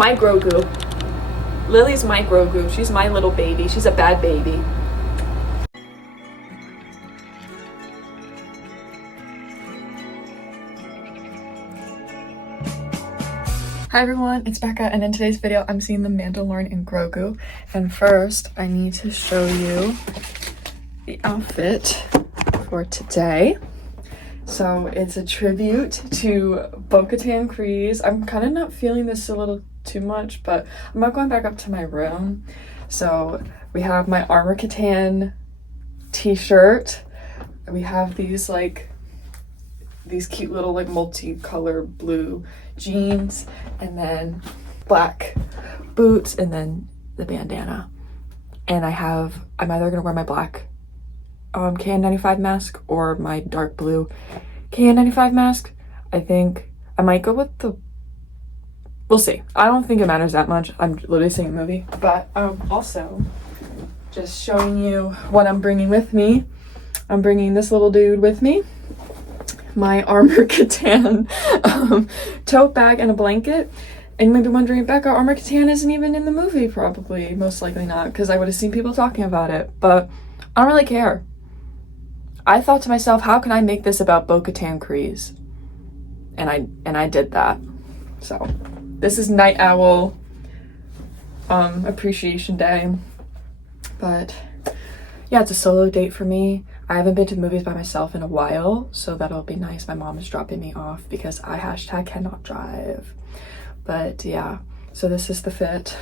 my grogu. Lily's my grogu. She's my little baby. She's a bad baby. Hi everyone, it's Becca, and in today's video I'm seeing the Mandalorian and Grogu. And first I need to show you the outfit for today. So it's a tribute to Bo-Katan Kryze. I'm kind of not feeling this a little too much, but I'm not going back up to my room. So we have my Armor Katan t-shirt. We have these cute little multicolor blue jeans, and then black boots, and then the bandana. And I'm either gonna wear my black KN95 mask or my dark blue KN95 mask. I think I might go with we'll see. I don't think it matters that much. I'm literally seeing a movie. But also just showing you what I'm bringing with me. I'm bringing this little dude with me, my Armor Katan tote bag and a blanket. And you might be wondering, Becca, Armor Katan isn't even in the movie. Probably, most likely not, because I would have seen people talking about it, but I don't really care. I thought to myself, how can I make this about Bo-Katan Kryze? And I did that. So this is Night Owl Appreciation Day. But yeah, it's a solo date for me. I haven't been to the movies by myself in a while, so that'll be nice. My mom is dropping me off because I #cannot drive. But yeah, so this is the fit.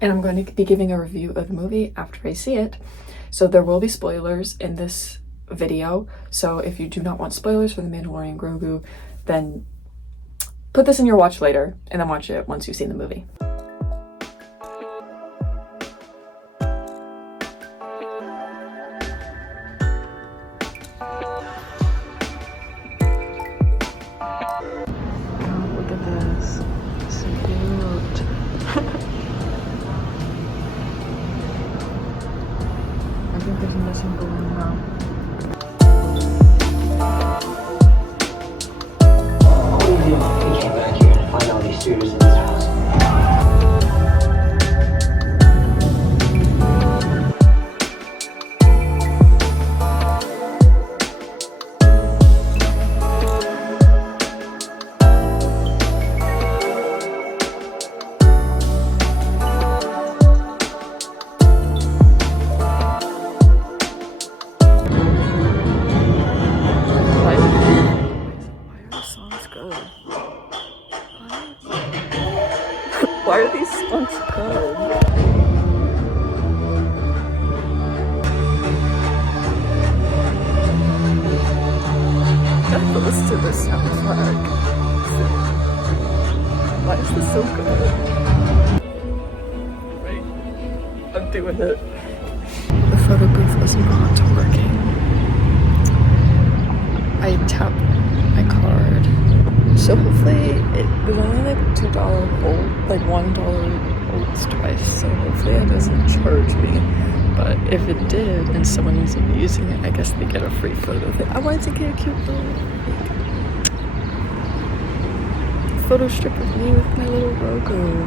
And I'm going to be giving a review of the movie after I see it. So there will be spoilers in this video. So if you do not want spoilers for The Mandalorian Grogu, then put this in your watch later and then watch it once you've seen the movie. I think there's a missing balloon now. What do you do if you came back here and find all these students in this house? Why are these songs good? Let's listen to this soundtrack. Why is this so good? Wait, I'm doing it. The photo booth was not working. I tapped my card. So hopefully it was only like $2 hold, like $1 holds twice. So hopefully it doesn't charge me. But if it did and someone ends up using it, I guess they get a free photo thing. I wanted to get a cute little photo strip of me with my little Grogu.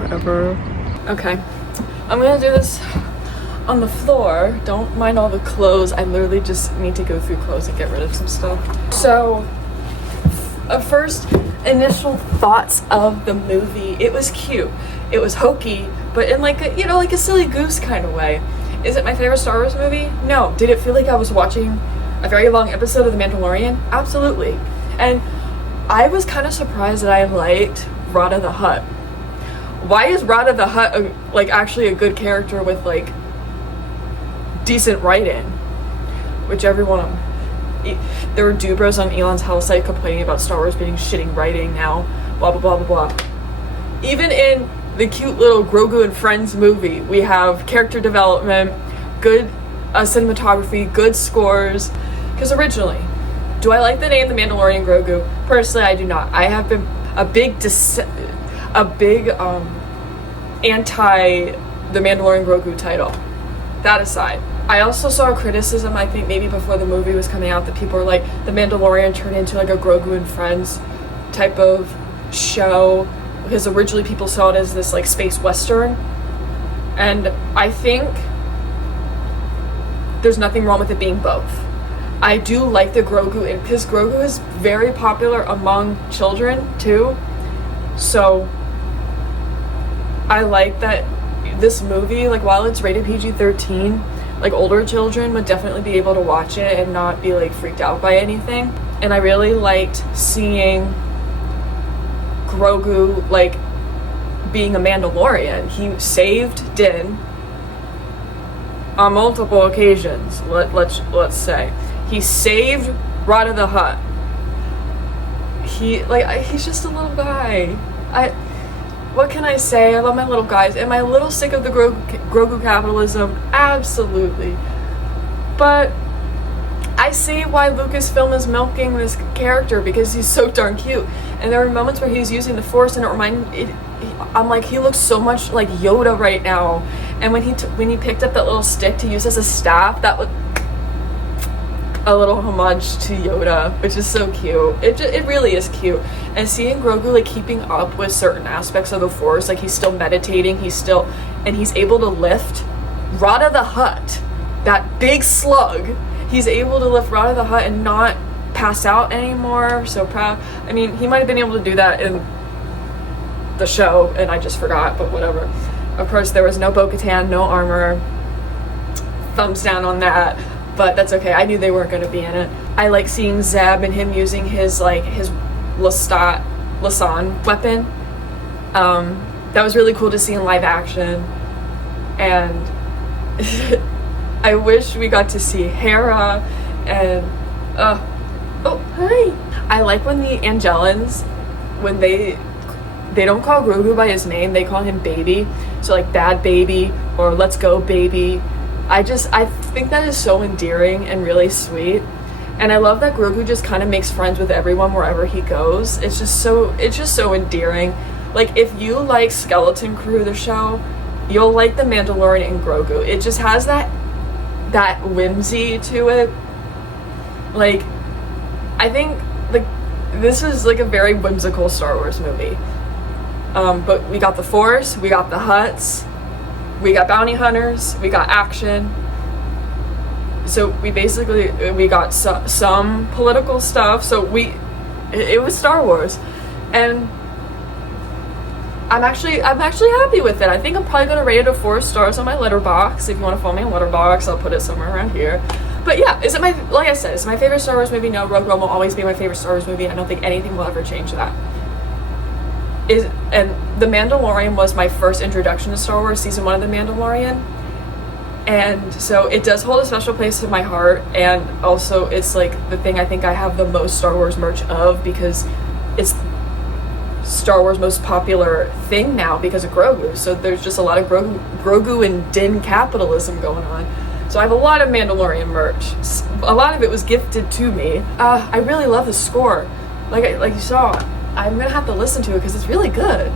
Whatever. Okay, I'm gonna do this on the floor. Don't mind all the clothes. I literally just need to go through clothes and get rid of some stuff. So first initial thoughts of the movie, it was cute, it was hokey, but in like a, like a silly goose kind of way. Is it my favorite Star Wars movie? No. Did it feel like I was watching a very long episode of The Mandalorian? Absolutely. And I was kind of surprised that I liked Rada the Hutt. Why is Rada the Hutt actually a good character with decent writing? Which everyone, there were dubros on Elon's Hell site complaining about Star Wars being shitting writing now, blah blah blah blah blah. Even in the cute little Grogu and Friends movie, we have character development, good cinematography, good scores. Because originally, do I like the name The Mandalorian Grogu? Personally, I do not. I have been a big anti The Mandalorian Grogu title. That aside, I also saw a criticism, I think maybe before the movie was coming out, that people were like, The Mandalorian turned into a Grogu and Friends type of show, because originally people saw it as this like space western, and I think there's nothing wrong with it being both. I do like the Grogu, and because Grogu is very popular among children too, so I like that this movie, like while it's rated PG-13, like older children would definitely be able to watch it and not be like freaked out by anything. And I really liked seeing Grogu like being a Mandalorian. He saved Din on multiple occasions. Let's say he saved Rada the Hutt. He's just a little guy. What can I say? I love my little guys. Am I a little sick of the Grogu capitalism? Absolutely. But I see why Lucasfilm is milking this character, because he's so darn cute. And there were moments where he's using the Force, and I'm like, he looks so much like Yoda right now. And when he picked up that little stick to use as a staff, that was a little homage to Yoda, which is so cute. It really is cute. And seeing Grogu like keeping up with certain aspects of the Force, like he's still meditating, he's able to lift Rada the Hutt, that big slug. He's able to lift Rada the Hutt and not pass out anymore. So proud. I mean, he might have been able to do that in the show, and I just forgot, but whatever. Of course, there was no Bo-Katan, no armor. Thumbs down on that. But that's okay. I knew they weren't going to be in it. I like seeing Zeb and him using his Lasan weapon. That was really cool to see in live action. And I wish we got to see Hera and oh hi. I like when the Angelans, when they don't call Grogu by his name, they call him baby. So like bad baby or let's go baby. I think that is so endearing and really sweet. And I love that Grogu just kind of makes friends with everyone wherever he goes. It's just so endearing. Like if you like Skeleton Crew, the show, you'll like The Mandalorian and Grogu. It just has that whimsy to it. Like I think like this is like a very whimsical Star Wars movie. But we got the Force, we got the Hutts, we got bounty hunters, we got action. So we got some political stuff. So it was Star Wars, and I'm actually happy with it. I think I'm probably gonna rate it a 4 stars on my Letterboxd. If you want to follow me on Letterboxd, I'll put it somewhere around here. But yeah, like I said, is it my favorite Star Wars movie? No, Rogue One will always be my favorite Star Wars movie. I don't think anything will ever change that. And The Mandalorian was my first introduction to Star Wars, season 1 of The Mandalorian. And so it does hold a special place in my heart, and also it's like the thing I think I have the most Star Wars merch of, because it's Star Wars' most popular thing now because of Grogu. So there's just a lot of Grogu and Din capitalism going on. So I have a lot of Mandalorian merch. A lot of it was gifted to me. I really love the score. Like you saw, I'm gonna have to listen to it because it's really good.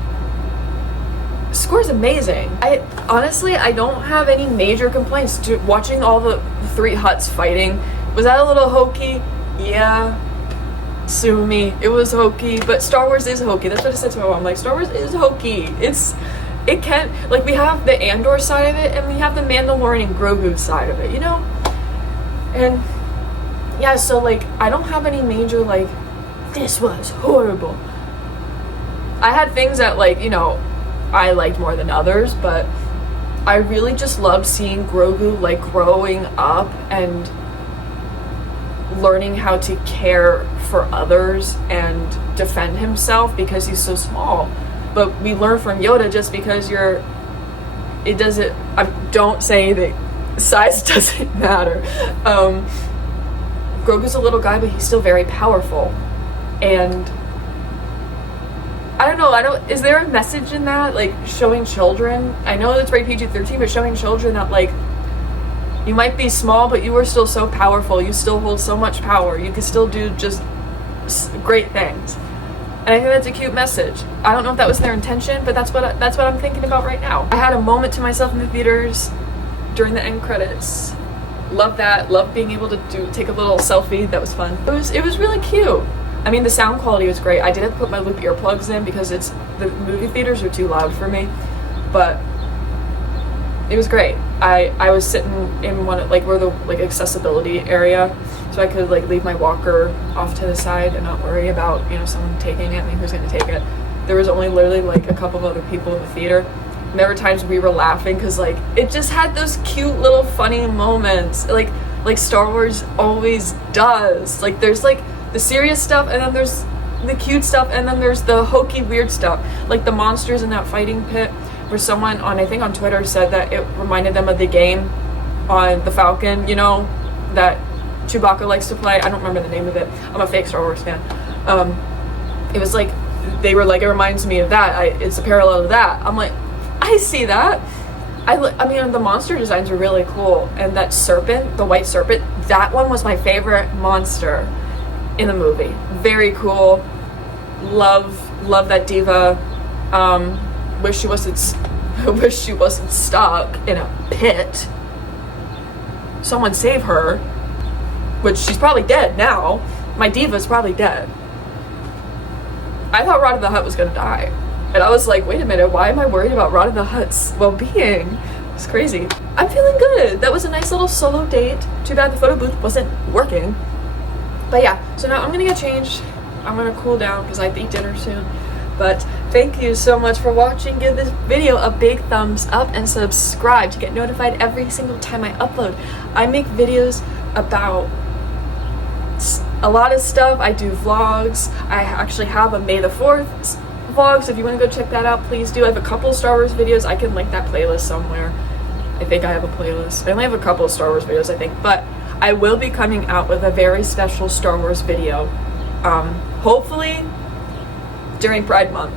The score's amazing. I don't have any major complaints to watching all the 3 Hutts fighting. Was that a little hokey? Yeah. Sue me. It was hokey, but Star Wars is hokey. That's what I said to my mom. Like, Star Wars is hokey. We have the Andor side of it, and we have the Mandalorian and Grogu side of it, you know? And yeah, so like, I don't have any major like, this was horrible. I had things that like, you know, I liked more than others, but I really just loved seeing Grogu like growing up and learning how to care for others and defend himself because he's so small. But we learn from Yoda, just because don't say that size doesn't matter. Grogu's a little guy, but he's still very powerful. And I don't know, is there a message in that? Like, showing children, I know it's rated PG-13, but showing children that, like, you might be small, but you are still so powerful. You still hold so much power. You can still do just great things. And I think that's a cute message. I don't know if that was their intention, but that's what I'm thinking about right now. I had a moment to myself in the theaters during the end credits. Love that. Love being able to take a little selfie. That was fun. It was really cute. I mean, the sound quality was great. I did have to put my loop earplugs in because the movie theaters are too loud for me, but it was great. I was sitting in one, like, where the, like, accessibility area, so I could, like, leave my walker off to the side and not worry about, you know, someone taking it. I mean, who's gonna take it? There was only literally, like, a couple of other people in the theater, and there were times we were laughing because, like, it just had those cute little funny moments, like Star Wars always does. Like, there's, like, the serious stuff, and then there's the cute stuff, and then there's the hokey weird stuff, like the monsters in that fighting pit, where someone I think on Twitter said that it reminded them of the game on the Falcon, you know, that Chewbacca likes to play. I don't remember the name of it. I'm a fake Star Wars fan. It was like, they were like, it reminds me of that. It's a parallel to that. I'm like, I see that. I mean, the monster designs are really cool. And that serpent, the white serpent, that one was my favorite monster in the movie. Very cool. Love that diva. Wish she wasn't stuck in a pit. Someone save her. Which, she's probably dead now. My diva's probably dead. I thought Rod of the Hutt was gonna die. And I was like, wait a minute, why am I worried about Rod of the Hutt's well-being? It's crazy. I'm feeling good. That was a nice little solo date. Too bad the photo booth wasn't working. But yeah, so now I'm gonna get changed. I'm gonna cool down because I have to eat dinner soon. But thank you so much for watching. Give this video a big thumbs up and subscribe to get notified every single time I upload. I make videos about a lot of stuff. I do vlogs. I actually have a May the 4th vlog, so if you want to go check that out, please do. I have a couple Star Wars videos. I can link that playlist somewhere. I think I have a playlist. I only have a couple of Star Wars videos, I think, but I will be coming out with a very special Star Wars video. Hopefully during Pride Month.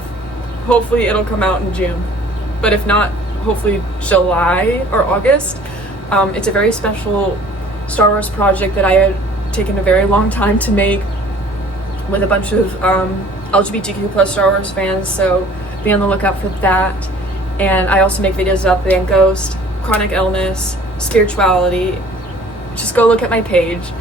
Hopefully it'll come out in June, but if not, hopefully July or August. It's a very special Star Wars project that I had taken a very long time to make with a bunch of LGBTQ plus Star Wars fans, so be on the lookout for that. And I also make videos about the ghost, chronic illness, spirituality. Just go look at my page.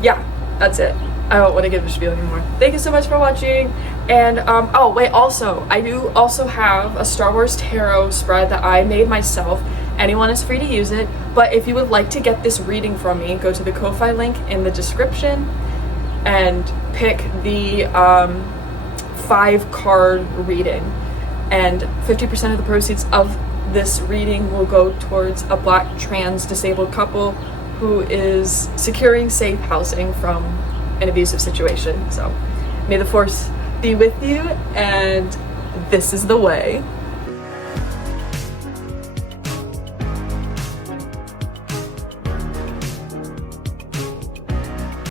Yeah, that's it. I don't want to give a spiel anymore. Thank you so much for watching. And oh wait, also I do also have a Star Wars tarot spread that I made myself. Anyone is free to use it, but if you would like to get this reading from me, go to the Ko-Fi link in the description and pick the 5-card reading, and 50% of the proceeds of this reading will go towards a Black trans disabled couple who is securing safe housing from an abusive situation. So may the force be with you, and this is the way.